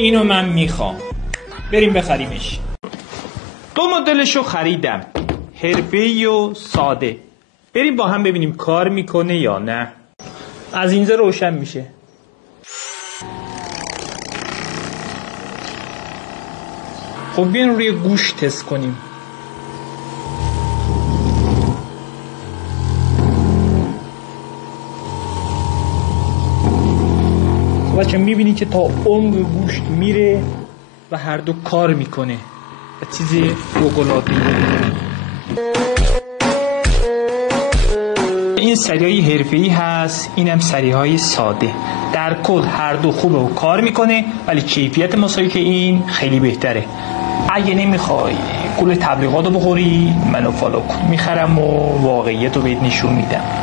اینو من میخوام، بریم بخریمش. دو مدلشو خریدم، حرفه‌ای و ساده. بریم با هم ببینیم کار میکنه یا نه. از اینجا روشن میشه. خب بیاین روی گوش تست کنیم. بچه میبینی که تا عمق گوشت میره و هر دو کار میکنه و چیز فوق‌العاده. این سریای حرفه‌ای هست، اینم سریهای ساده. در کل هر دو خوبه و کار میکنه، ولی کیفیت مساوی که این خیلی بهتره. اگه نمیخوای گول تبلیغاتو بخوری منو فالو کن، میخرم و واقعیت رو بهت نشون میدم.